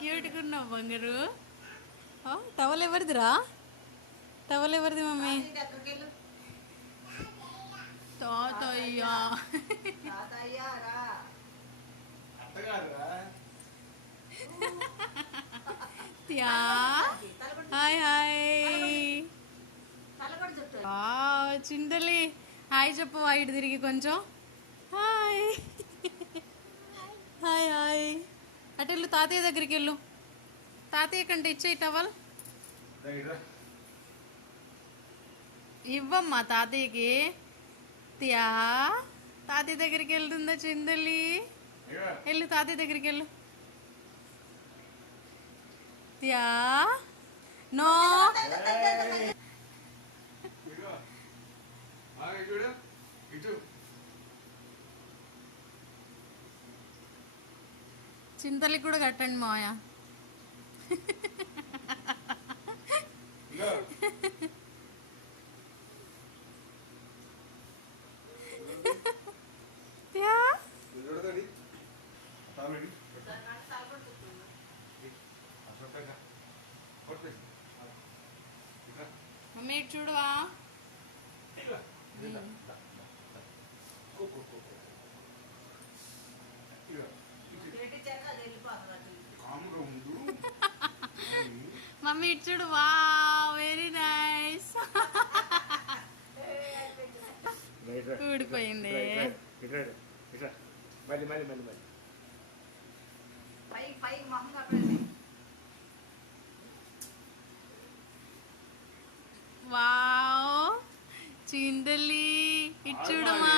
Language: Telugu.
క్యూట్గా ఉన్నావు బంగారు. టవల్ ఎవరిదిరా? టవల్ ఎవరిది మమ్మీ? తాతయ్య. త్యా హాయ్ హాయ్. చింతలి హాయ్ చెప్పు ఇటు తిరిగి కొంచెం. Hi hi hi. అటు వెళ్ళు, తాతయ్య దగ్గరికి వెళ్ళు. తాతయ్య కంటే ఇచ్చేయి టవల్. ఇవ్వమ్మా తాతయ్యకి. త్యా తాతయ్య దగ్గరికి వెళ్తుందా చిందలి? వెళ్ళు తాతయ్య దగ్గరికి వెళ్ళు. త్యా నో. చింతలికి కూడా కట్టండి మాయ. మమ్మీ చూడవా? మమ్మీ ఇటు చూడు. వా వెరీ నైస్. ఊడిపోయింది. వావ్ చిందలి ఇటు చూడమా.